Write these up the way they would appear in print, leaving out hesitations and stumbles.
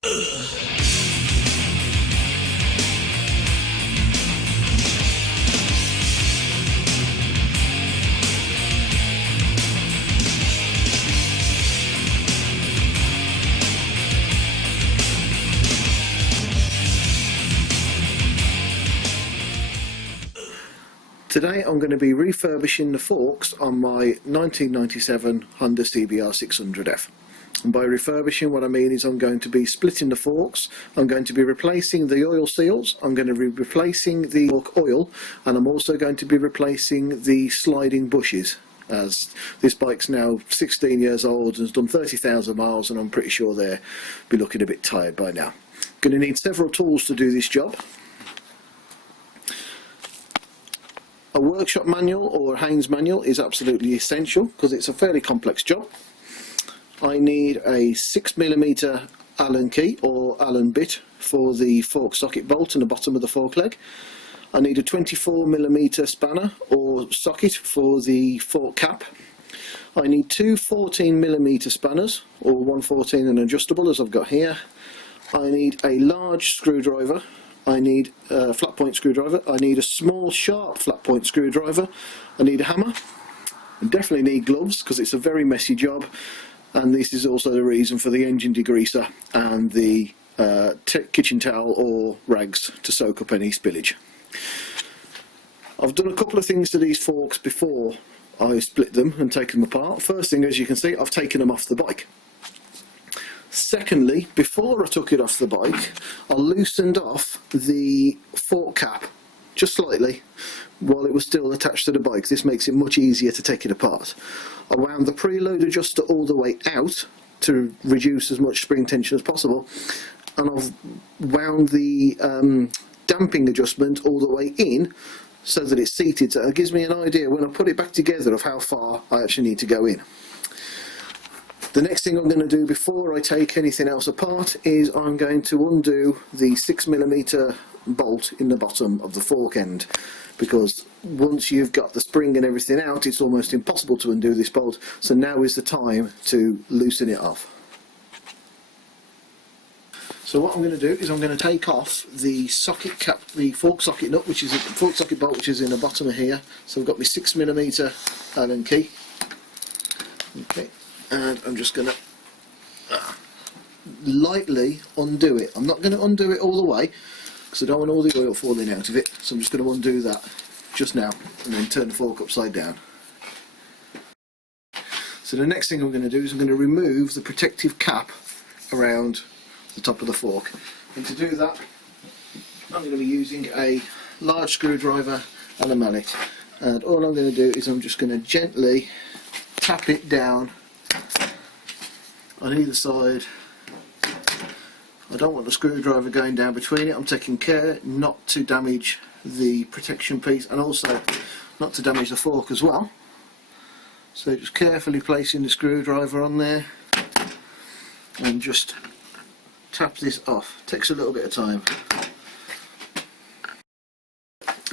Today I'm going to be refurbishing the forks on my 1997 Honda CBR600 F. And by refurbishing, what I mean is I'm going to be splitting the forks, I'm going to be replacing the oil seals, I'm going to be replacing the fork oil, and I'm also going to be replacing the sliding bushes, as this bike's now 16 years old and has done 30,000 miles, and I'm pretty sure they'll be looking a bit tired by now. Going to need several tools to do this job. A workshop manual or a Haynes manual is absolutely essential because it's a fairly complex job. I need a 6mm Allen key or Allen bit for the fork socket bolt in the bottom of the fork leg. I need a 24mm spanner or socket for the fork cap. I need two 14mm spanners, or 114 and adjustable as I've got here. I need a large screwdriver. I need a flat point screwdriver. I need a small sharp flat point screwdriver. I need a hammer. I definitely need gloves because it's a very messy job, and this is also the reason for the engine degreaser and the kitchen towel or rags to soak up any spillage. I've done a couple of things to these forks before I split them and taken them apart. First thing, as you can see, I've taken them off the bike. Secondly, before I took it off the bike, I loosened off the fork cap just slightly while it was still attached to the bike. This makes it much easier to take it apart. I wound the preload adjuster all the way out to reduce as much spring tension as possible, and I've wound the damping adjustment all the way in so that it's seated, so it gives me an idea when I put it back together of how far I actually need to go in. The next thing I'm going to do before I take anything else apart is I'm going to undo the 6mm bolt in the bottom of the fork end, because once you've got the spring and everything out, it's almost impossible to undo this bolt, so now is the time to loosen it off. So what I'm going to do is I'm going to take off the socket cap, the fork socket nut, which is a fork socket bolt, which is in the bottom of here. So I've got my 6mm Allen key. Okay. And I'm just going to lightly undo it. I'm not going to undo it all the way because I don't want all the oil falling out of it, so I'm just going to undo that just now and then turn the fork upside down. So the next thing I'm going to do is I'm going to remove the protective cap around the top of the fork, and to do that I'm going to be using a large screwdriver and a mallet, and all I'm going to do is I'm just going to gently tap it down on either side. I don't want the screwdriver going down between it. I'm taking care not to damage the protection piece and also not to damage the fork as well. So just carefully placing the screwdriver on there and just tap this off. Takes a little bit of time,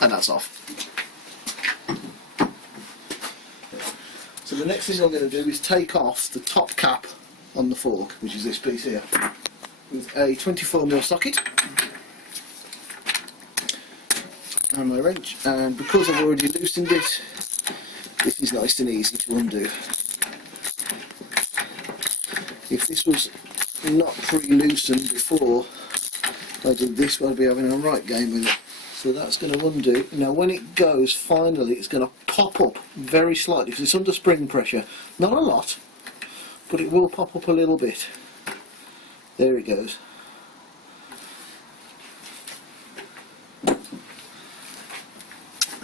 and that's off. So the next thing I'm going to do is take off the top cap on the fork, which is this piece here, with a 24mm socket and my wrench, and because I've already loosened it, this is nice and easy to undo. If this was not pre-loosened before I did this, I'd be having a right game with it. So that's going to undo. Now when it goes, finally it's going to pop up very slightly because it's under spring pressure. Not a lot, but it will pop up a little bit. There it goes.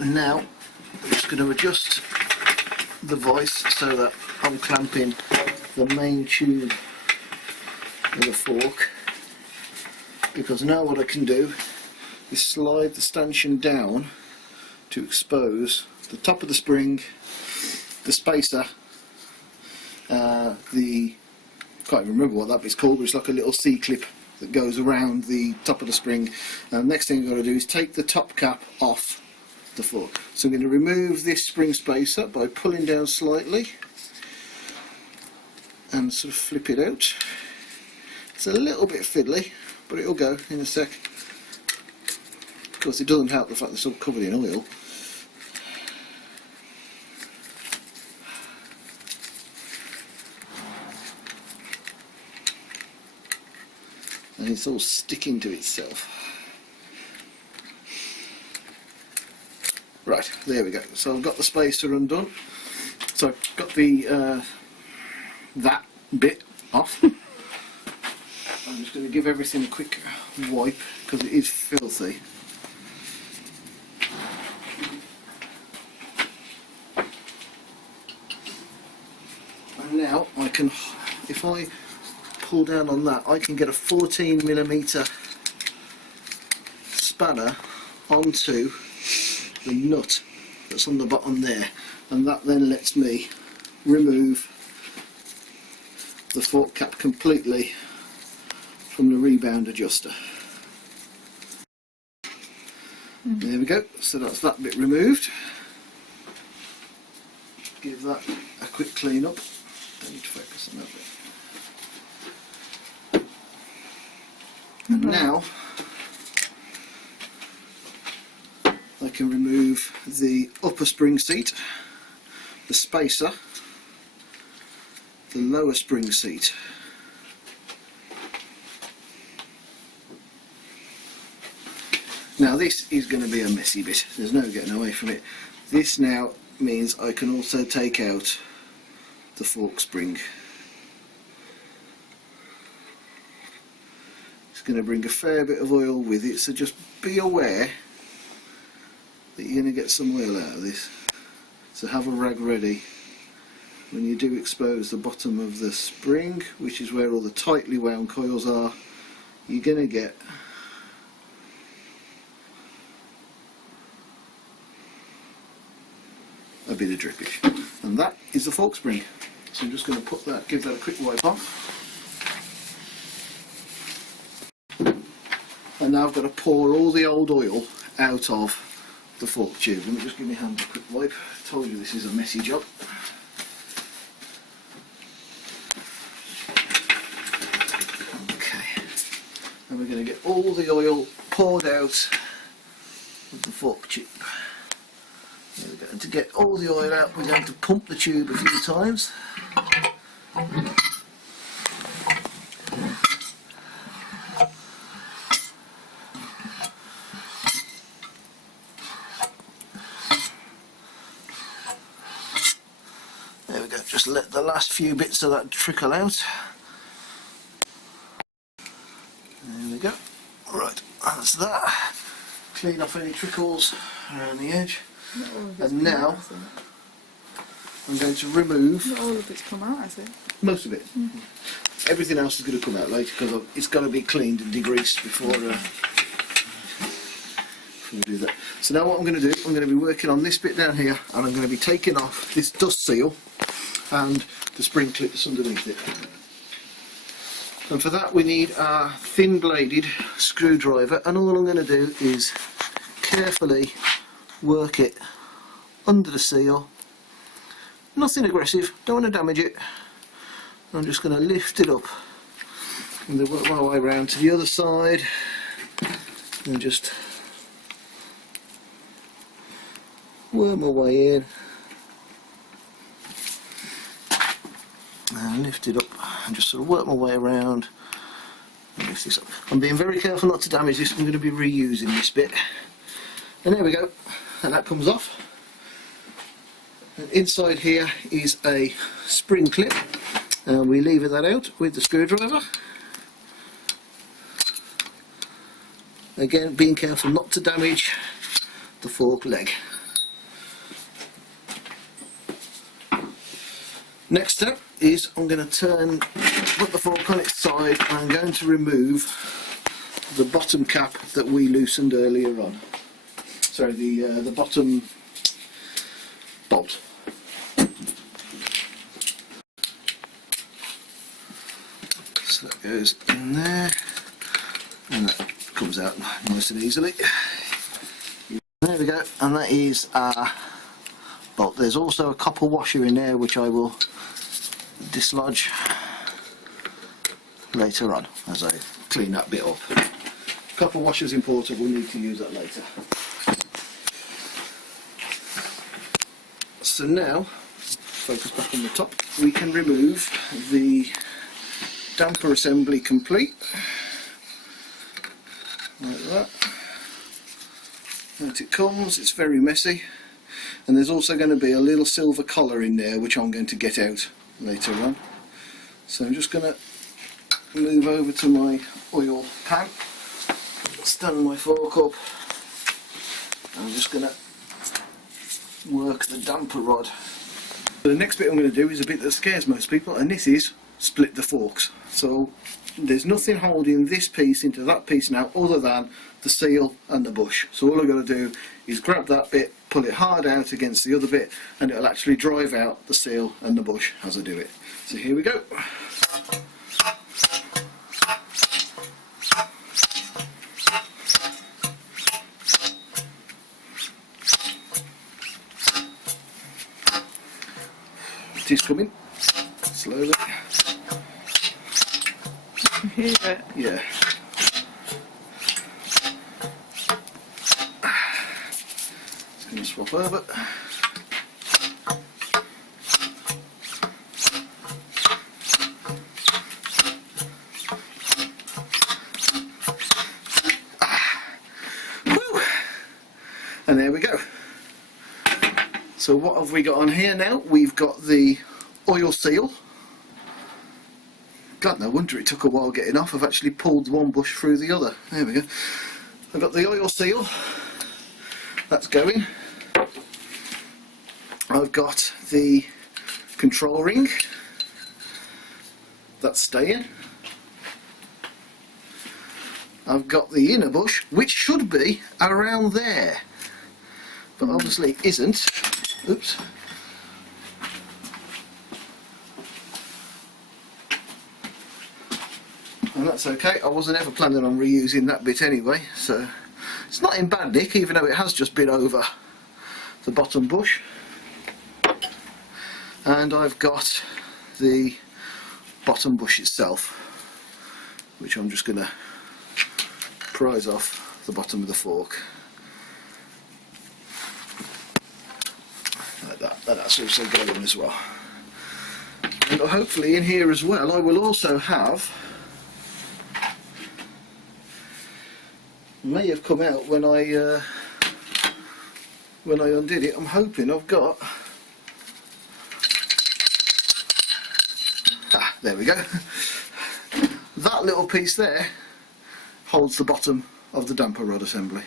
And now I'm just going to adjust the vice so that I'm clamping the main tube of the fork, because now what I can do is slide the stanchion down to expose the top of the spring, the spacer, can't even remember what that bit's called, but it's like a little C-clip that goes around the top of the spring. And the next thing I've got to do is take the top cap off the fork. So I'm going to remove this spring spacer by pulling down slightly and sort of flip it out. It's a little bit fiddly, but it'll go in a sec. Of course, it doesn't help the fact that it's all covered in oil. And it's all sticking to itself. Right, there we go. So I've got the spacer undone. So I've got the that bit off. I'm just going to give everything a quick wipe because it is filthy. And now I can, if I pull down on that, I can get a 14mm spanner onto the nut that's on the bottom there, and that then lets me remove the fork cap completely from the rebound adjuster. There we go, so that's that bit removed. Give that a quick clean up. Don't need to focus on that bit. And now I can remove the upper spring seat, the spacer, the lower spring seat. Now this is going to be a messy bit, there's no getting away from it. This now means I can also take out the fork spring. It's going to bring a fair bit of oil with it, so just be aware that you're going to get some oil out of this. So have a rag ready when you do expose the bottom of the spring, which is where all the tightly wound coils are. You're going to get a bit of drippage, and that is the fork spring. So I'm just going to put that, give that a quick wipe off, and now I've got to pour all the old oil out of the fork tube. Let me just give my hand a quick wipe. I told you this is a messy job. Okay, and we're going to get all the oil poured out of the fork tube. There we go. And to get all the oil out, we're going to pump the tube a few times. There we go, just let the last few bits of that trickle out. There we go. Right, that's that. Clean off any trickles around the edge. And now I'm going to remove. Not all of it's come out, has it? Most of it. Everything else is going to come out later because it's got to be cleaned and degreased before we do that. So now what I'm going to do, I'm going to be working on this bit down here, and I'm going to be taking off this dust seal and the spring clips underneath it. And for that we need our thin bladed screwdriver, and all I'm going to do is carefully work it under the seal. Nothing aggressive, don't want to damage it. I'm just going to lift it up and then work my way around to the other side and just work my way in and lift it up and just sort of work my way around and lift this up. I'm being very careful not to damage this. I'm going to be reusing this bit, and there we go, and that comes off. And inside here is a spring clip, and we lever that out with the screwdriver. Again, being careful not to damage the fork leg. Next step is I'm going to put the fork on its side, and I'm going to remove the bottom cap that we loosened earlier on. Sorry, the bottom bolt. So that goes in there, and that comes out nice and easily. There we go, and that is our bolt. There's also a copper washer in there which I will dislodge later on as I clean that bit up. Copper washer's important, we'll need to use that later. So now, focus back on the top, we can remove the damper assembly complete, like that. Out it comes, it's very messy, and there's also going to be a little silver collar in there which I'm going to get out later on. So I'm just going to move over to my oil pan, stand my fork up, and I'm just going to work the damper rod. The next bit I'm going to do is a bit that scares most people, and this is split the forks. So there's nothing holding this piece into that piece now other than the seal and the bush. So all I've got to do is grab that bit, pull it hard out against the other bit, and it'll actually drive out the seal and the bush as I do it. So here we go. It is coming, slowly. Yeah. Just going to swap over. Woo! And there we go. So what have we got on here now? We've got the oil seal. God, no wonder it took a while getting off. I've actually pulled one bush through the other. There we go. I've got the oil seal. That's going. I've got the control ring. That's staying. I've got the inner bush, which should be around there, but obviously isn't. Oops. And that's okay, I wasn't ever planning on reusing that bit anyway, so it's not in bad nick, even though it has just been over the bottom bush. And I've got the bottom bush itself, which I'm just going to prise off the bottom of the fork. Like that, and that's also going as well. And hopefully in here as well I will also have, may have come out when I undid it, I'm hoping I've got, there we go, that little piece there holds the bottom of the damper rod assembly.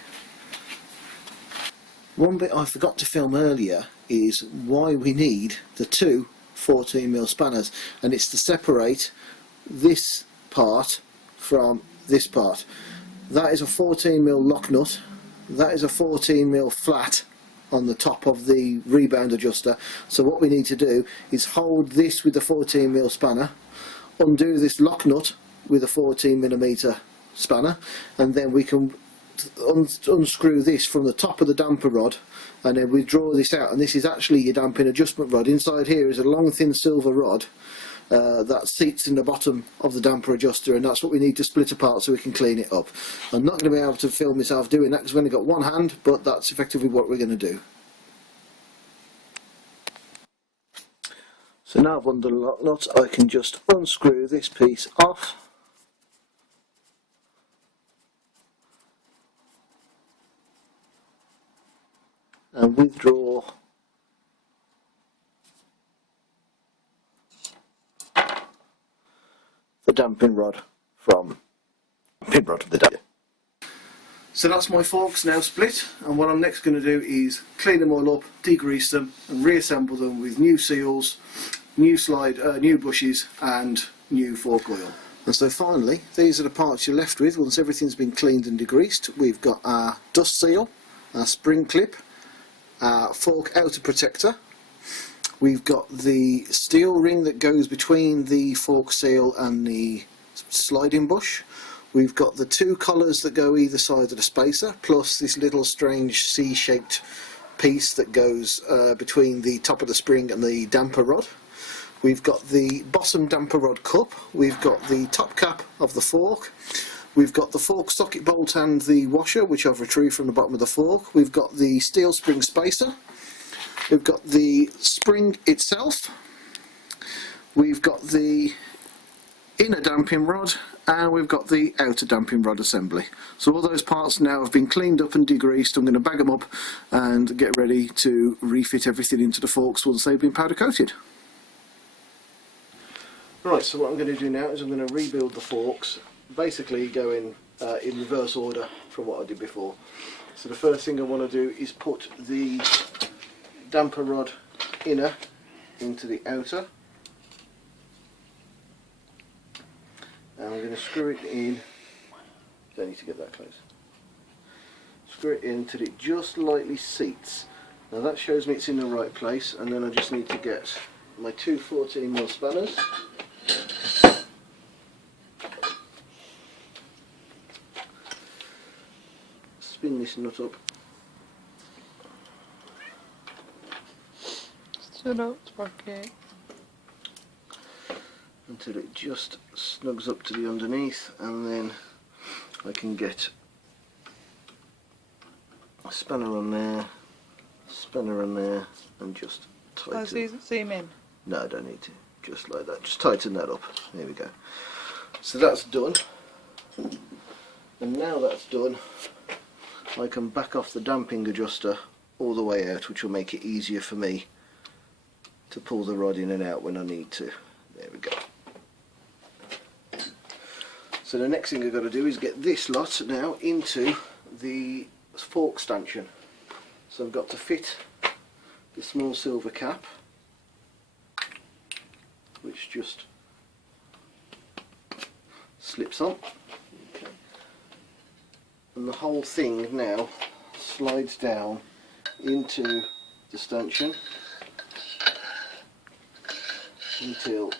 One bit I forgot to film earlier is why we need the two 14mm spanners, and it's to separate this part from this part. That is a 14mm lock nut, that is a 14mm flat on the top of the rebound adjuster. So what we need to do is hold this with the 14mm spanner, undo this lock nut with a 14mm spanner, and then we can unscrew this from the top of the damper rod, and then withdraw this out, and this is actually your damping adjustment rod. Inside here is a long thin silver rod that seats in the bottom of the damper adjuster, and that's what we need to split apart so we can clean it up. I'm not going to be able to film myself doing that because I've only got one hand, but that's effectively what we're going to do. So now I've undone the lock nut, I can just unscrew this piece off. And withdraw the damping rod from the pin rod of the damper. So that's my forks now split, and what I'm next going to do is clean them all up, degrease them and reassemble them with new seals, new bushes and new fork oil. And so finally, these are the parts you're left with once everything's been cleaned and degreased. We've got our dust seal, our spring clip, our fork outer protector, we've got the steel ring that goes between the fork seal and the sliding bush, we've got the two collars that go either side of the spacer, plus this little strange C-shaped piece that goes between the top of the spring and the damper rod. We've got the bottom damper rod cup, we've got the top cap of the fork, we've got the fork socket bolt and the washer, which I've retrieved from the bottom of the fork, we've got the steel spring spacer, we've got the spring itself, we've got the inner damping rod, and we've got the outer damping rod assembly. So all those parts now have been cleaned up and degreased. I'm going to bag them up and get ready to refit everything into the forks once they've been powder coated. Right, so what I'm going to do now is I'm going to rebuild the forks, basically going in reverse order from what I did before. So the first thing I want to do is put the damper rod inner into the outer. And I'm going to screw it in, don't need to get that close, screw it in until it just lightly seats. Now that shows me it's in the right place, and then I just need to get my two 14mm spanners. Spin this nut up. Stood up, sprocket. Until it just snugs up to the underneath, and then I can get a spanner on there, and just tighten. Seam in? No, I don't need to. Just like that. Just tighten that up. There we go. So that's done. And now that's done, I can back off the damping adjuster all the way out, which will make it easier for me to pull the rod in and out when I need to. There we go. So the next thing I've got to do is get this lot now into the fork stanchion. So I've got to fit the small silver cap, which just slips on. Okay. And the whole thing now slides down into the stanchion until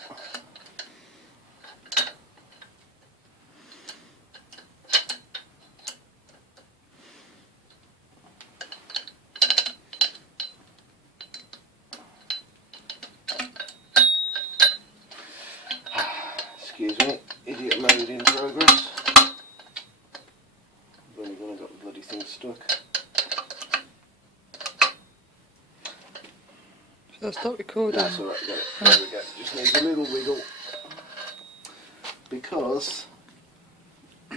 excuse me, idiot mode in progress. I've only got the bloody thing stuck. Shall I stop recording? That's alright, got it. There we go. Just needs a little wiggle, because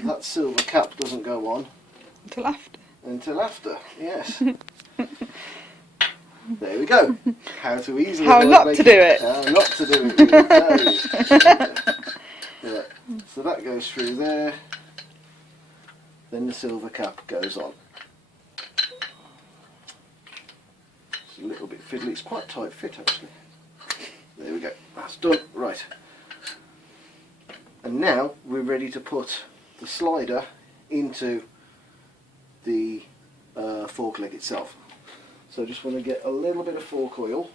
that silver cap doesn't go on Until after. until after, yes. There we go. How to easily How not make to do it. How not to do it. Really. Right. So that goes through there. Then the silver cap goes on. It's a little bit fiddly. It's quite tight fit actually. There we go. That's done. Right. And now we're ready to put the slider into the fork leg itself. So I just want to get a little bit of fork oil.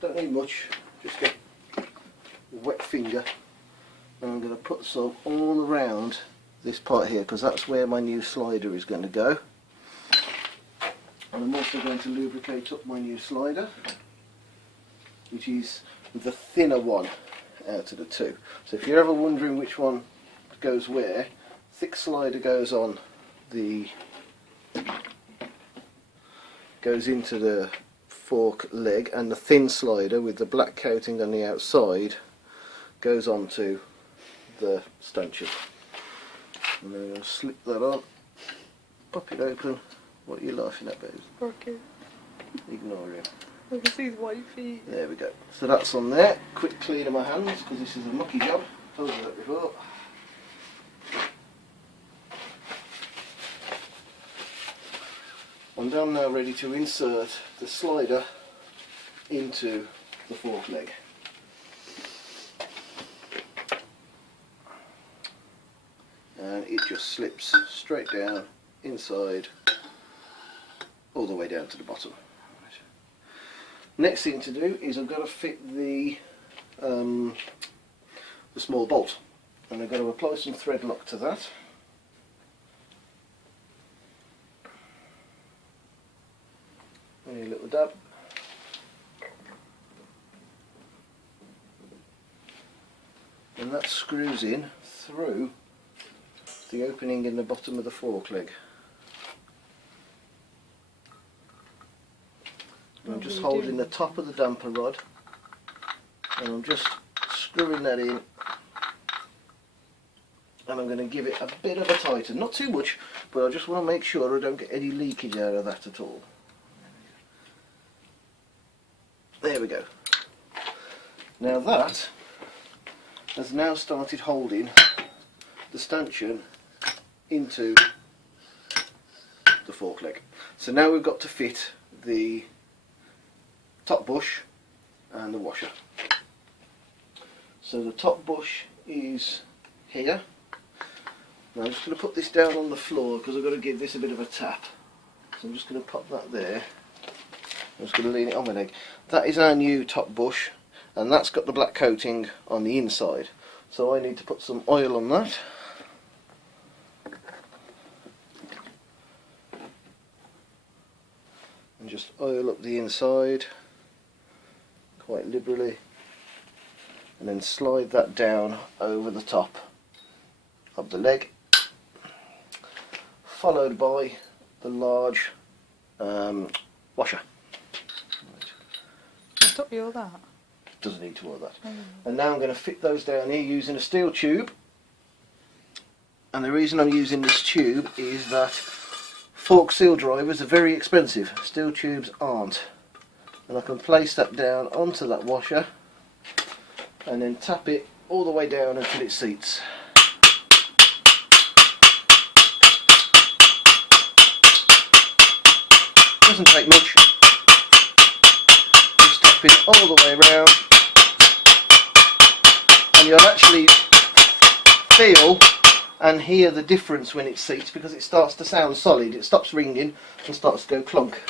Don't need much, just get a wet finger, and I'm going to put some all around this part here, because that's where my new slider is going to go. And I'm also going to lubricate up my new slider, which is the thinner one out of the two. So if you're ever wondering which one goes where, thick slider goes on the goes into the fork leg, and the thin slider with the black coating on the outside goes onto the stanchion. And then I'm going to slip that on, pop it open. What are you laughing at, babes? Sprocket. Ignore him. I can see his white feet. There we go. So that's on there. Quick clean of my hands, because this is a mucky job. Told you that before. And I'm now ready to insert the slider into the fork leg. And it just slips straight down inside, all the way down to the bottom. Next thing to do is I've got to fit the small bolt, and I've got to apply some thread lock to that. Only a little dab. and that screws in through the opening in the bottom of the fork leg. And I'm just holding the top of the damper rod and I'm just screwing that in, and I'm going to give it a bit of a tighten, not too much, but I just want to make sure I don't get any leakage out of that at all. There we go. Now that has now started holding the stanchion into the fork leg. So now we've got to fit the top bush and the washer. So the top bush is here. Now I'm just going to put this down on the floor because I've got to give this a bit of a tap. So I'm just going to pop that there. I'm just going to lean it on my leg. That is our new top bush, and that's got the black coating on the inside. So I need to put some oil on that. And just oil up the inside quite liberally, and then slide that down over the top of the leg, followed by the large washer. Stop you all that. Doesn't need to all that. And now I'm going to fit those down here using a steel tube. And the reason I'm using this tube is that fork seal drivers are very expensive. Steel tubes aren't. And I can place that down onto that washer and then tap it all the way down until it seats. Doesn't take much. Just tap it all the way around, and you'll actually feel and hear the difference when it seats, because it starts to sound solid. It stops ringing and starts to go clunk.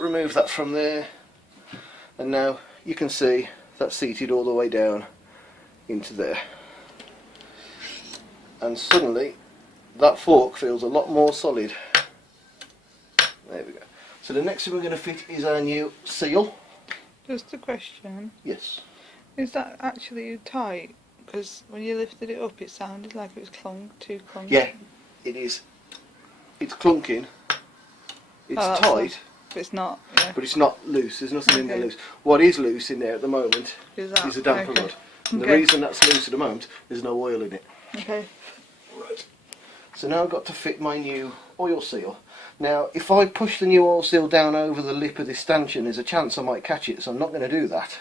Remove that from there, and now you can see that's seated all the way down into there, and suddenly that fork feels a lot more solid. There we go. So the next thing we're going to fit is our new seal. Just a question. Yes. Is that actually tight? Because when you lifted it up, it sounded like it was too clunky. Yeah, it is. It's clunking. It's tight. But it's not. Yeah. But it's not loose. There's nothing in there loose. What is loose in there at the moment is a damper rod. And the reason that's loose at the moment, there's no oil in it. Okay. Right. So now I've got to fit my new oil seal. Now, if I push the new oil seal down over the lip of this stanchion, there's a chance I might catch it, so I'm not going to do that.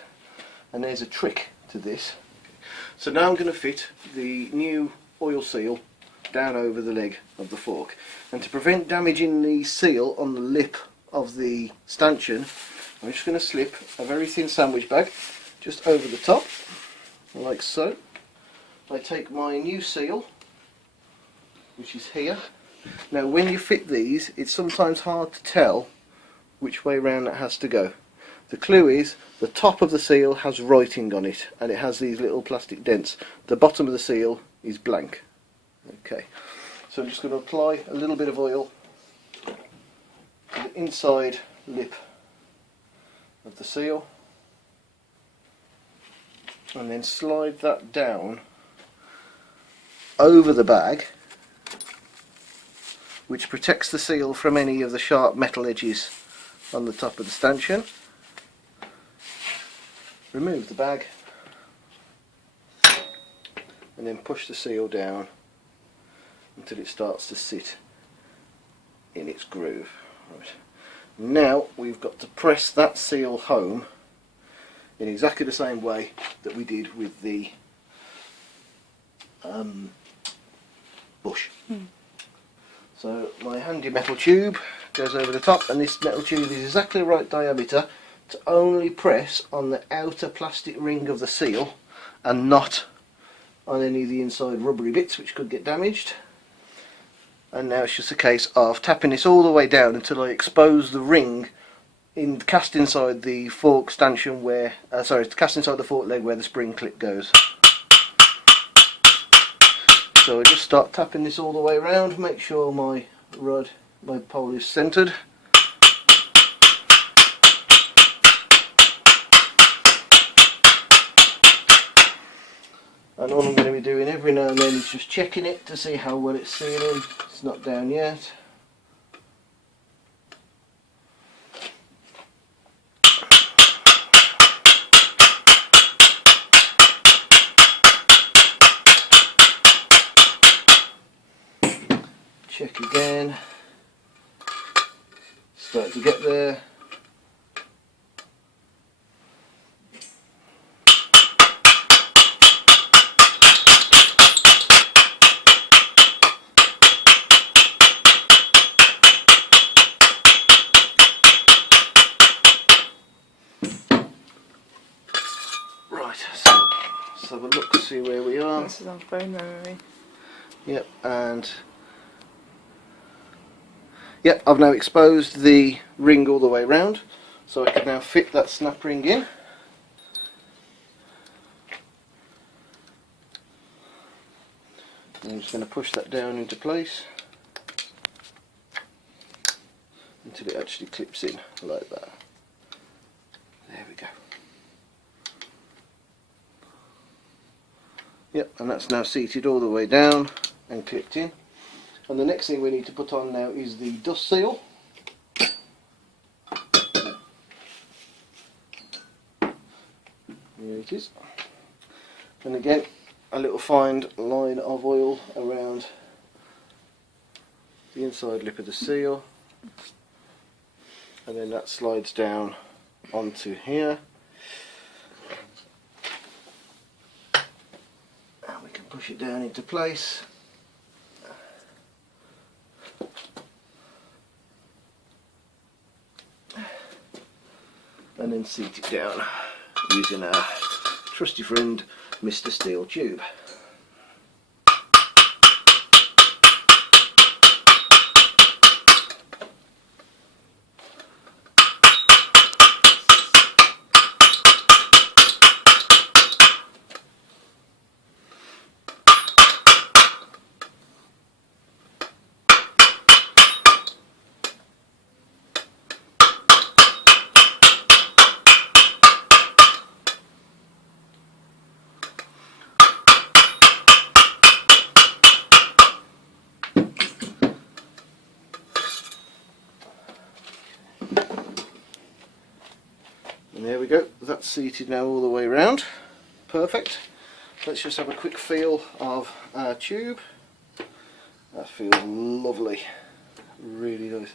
And there's a trick to this. So now I'm going to fit the new oil seal down over the leg of the fork. And to prevent damaging the seal on the lip of the stanchion, I'm just going to slip a very thin sandwich bag just over the top, like so. I take my new seal, which is here. Now when you fit these, it's sometimes hard to tell which way round it has to go. The clue is the top of the seal has writing on it, and it has these little plastic dents. The bottom of the seal is blank. Okay, so I'm just going to apply a little bit of oil to the inside lip of the seal, and then slide that down over the bag, which protects the seal from any of the sharp metal edges on the top of the stanchion. Remove the bag and then push the seal down until it starts to sit in its groove. Right. Now we've got to press that seal home in exactly the same way that we did with the bush. So my handy metal tube goes over the top, and this metal tube is exactly the right diameter to only press on the outer plastic ring of the seal and not on any of the inside rubbery bits which could get damaged. And now it's just a case of tapping this all the way down until I expose the ring cast inside the fork stanchion where, cast inside the fork leg where the spring clip goes. So I just start tapping this all the way around, make sure my pole is centred. And all I'm going to be doing every now and then is just checking it to see how well it's sealing. It's not down yet. Check again. Start to get there. Right, so let's have a look, see where we are. This is on phone memory. Yep, and yep, I've now exposed the ring all the way round, so I can now fit that snap ring in. I'm just going to push that down into place until it actually clips in like that. There we go. Yep, and that's now seated all the way down and clipped in. And the next thing we need to put on now is the dust seal. Here it is. And again, a little fine line of oil around the inside lip of the seal. And then that slides down onto here. And we can push it down into place. And then seat it down using our trusty friend Mr. Steel Tube. And there we go, that's seated now all the way around. Perfect. Let's just have a quick feel of our tube. That feels lovely, really nice.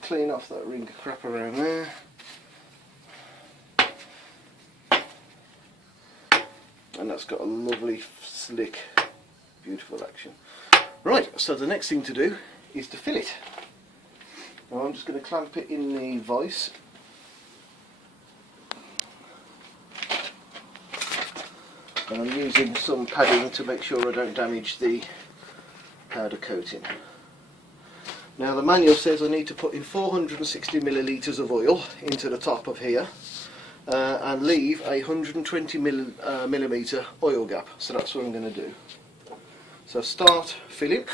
Clean off that ring of crap around there. And that's got a lovely, slick, beautiful action. Right, so the next thing to do is to fill it. Now I'm just going to clamp it in the vise. And I'm using some padding to make sure I don't damage the powder coating. Now the manual says I need to put in 460 milliliters of oil into the top of here and leave a 120 millimeter oil gap. So that's what I'm going to do. So start filling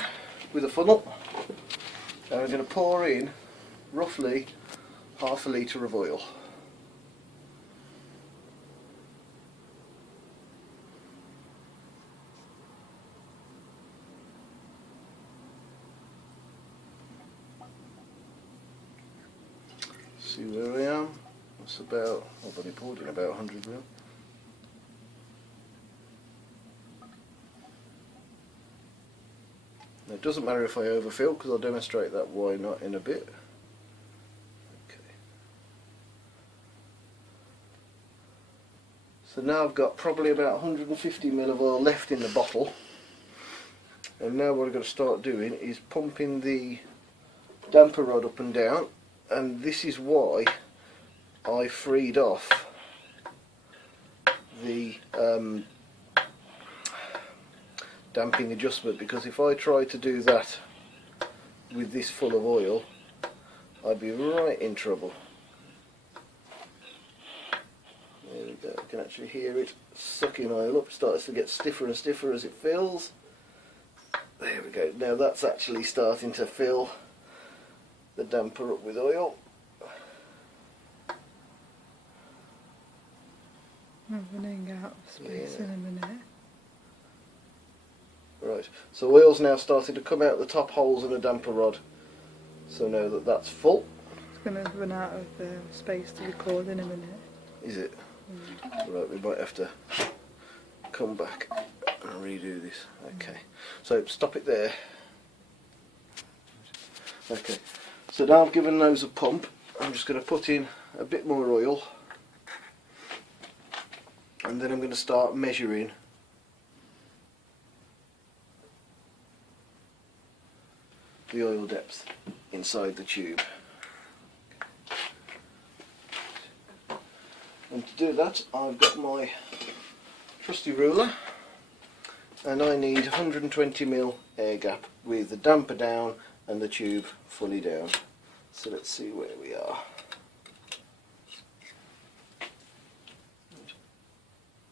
with a funnel, and I'm going to pour in roughly half a litre of oil. See where I am? That's about, I've only poured in about 100 ml. Now it doesn't matter if I overfill, because I'll demonstrate that why not in a bit. Okay. So now I've got probably about 150 ml of oil left in the bottle. And now what I've got to start doing is pumping the damper rod up and down. And this is why I freed off the damping adjustment, because if I tried to do that with this full of oil, I'd be right in trouble. There we go, I can actually hear it sucking oil up. It starts to get stiffer and stiffer as it fills. There we go, now that's actually starting to fill the damper up with oil. I'm running out of space in a minute. Right, so oil's now starting to come out the top holes in the damper rod. So now that that's full. It's going to run out of space to record in a minute. Is it? Right, we might have to come back and redo this. Okay, so stop it there. Okay, so now I've given those a pump. I'm just going to put in a bit more oil, and then I'm going to start measuring the oil depth inside the tube. And to do that, I've got my trusty ruler, and I need 120mm air gap with the damper down and the tube fully down. So let's see where we are.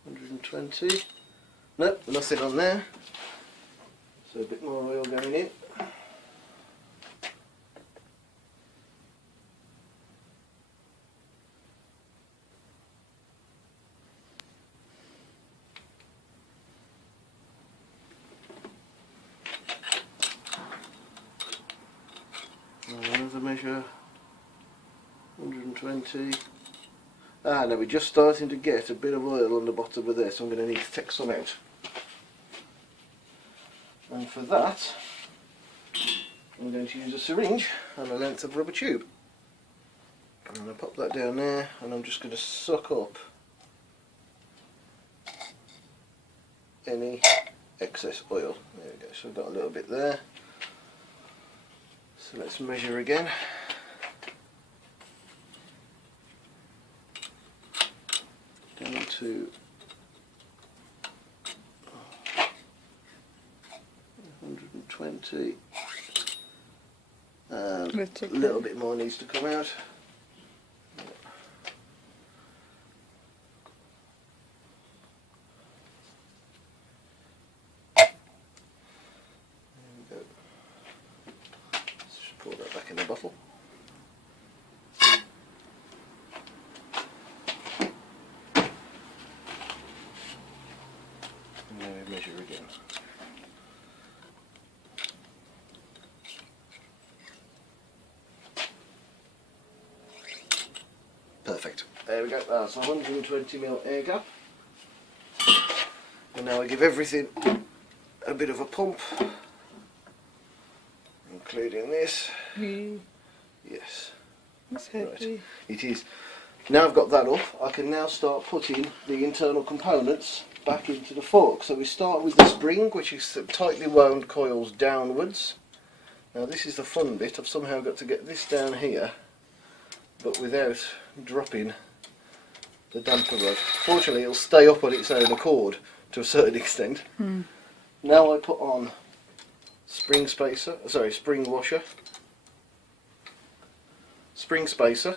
120. Nope, nothing on there. So a bit more oil going in. Another measure, 120. Ah, now we're just starting to get a bit of oil on the bottom of this, so I'm going to need to take some out. And for that, I'm going to use a syringe and a length of rubber tube. And I pop that down there, and I'm just going to suck up any excess oil. There we go, so I've got a little bit there. So let's measure again. Down to 120. And a little bit more needs to come out. Pour that back in the bottle. And now we measure again. Perfect. There we go. That's 120mm air gap. And now I give everything a bit of a pump. Including this. Yes. That's heavy. Right. It is. Now I've got that off, I can now start putting the internal components back into the fork. So we start with the spring, which is tightly wound coils downwards. Now this is the fun bit. I've somehow got to get this down here, but without dropping the damper rod. Fortunately, it'll stay up on its own accord to a certain extent. Now I put on spring spacer, sorry, spring washer, spring spacer,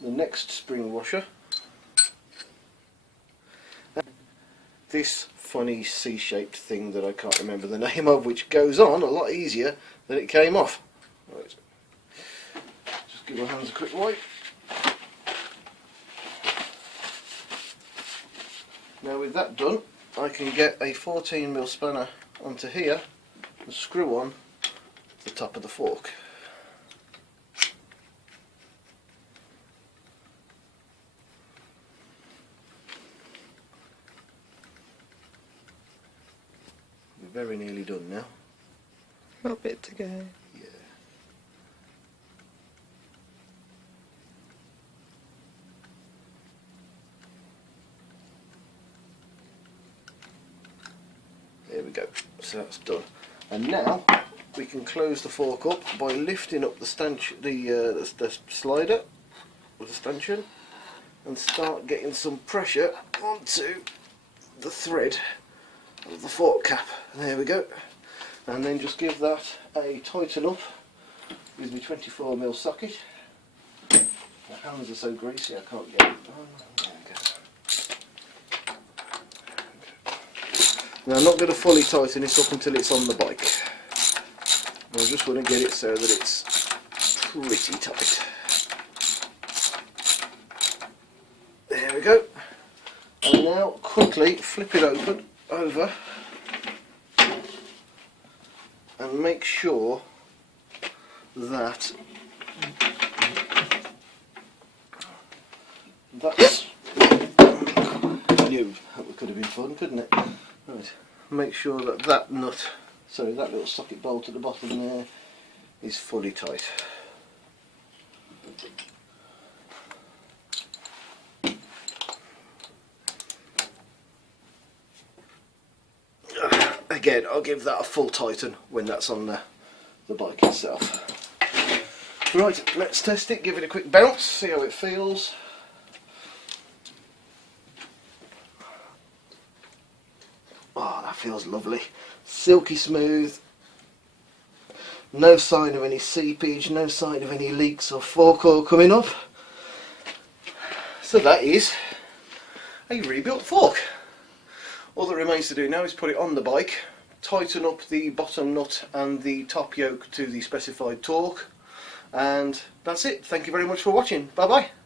the next spring washer, this funny C-shaped thing that I can't remember the name of, which goes on a lot easier than it came off. Right. Just give my hands a quick wipe. Now with that done, I can get a 14mm spanner onto here and screw on the top of the fork. We're very nearly done now. Got a bit to go. Yeah. There we go, so that's done. And now we can close the fork up by lifting up the slider with the stanchion and start getting some pressure onto the thread of the fork cap. There we go. And then just give that a tighten up with my 24mm socket. My hands are so greasy I can't get it. Oh, there we go. Now I'm not going to fully tighten it up until it's on the bike. I just want to get it so that it's pretty tight. There we go. And now quickly flip it open over and make sure that that's new. That could have been fun, couldn't it? Right. Make sure that that nut, sorry, that little socket bolt at the bottom there is fully tight. Again, I'll give that a full tighten when that's on the bike itself. Right, let's test it, give it a quick bounce, see how it feels. Oh, that feels lovely. Silky smooth. No sign of any seepage, no sign of any leaks or fork oil coming up. So that is a rebuilt fork. All that remains to do now is put it on the bike, tighten up the bottom nut and the top yoke to the specified torque, and that's it. Thank you very much for watching. Bye bye.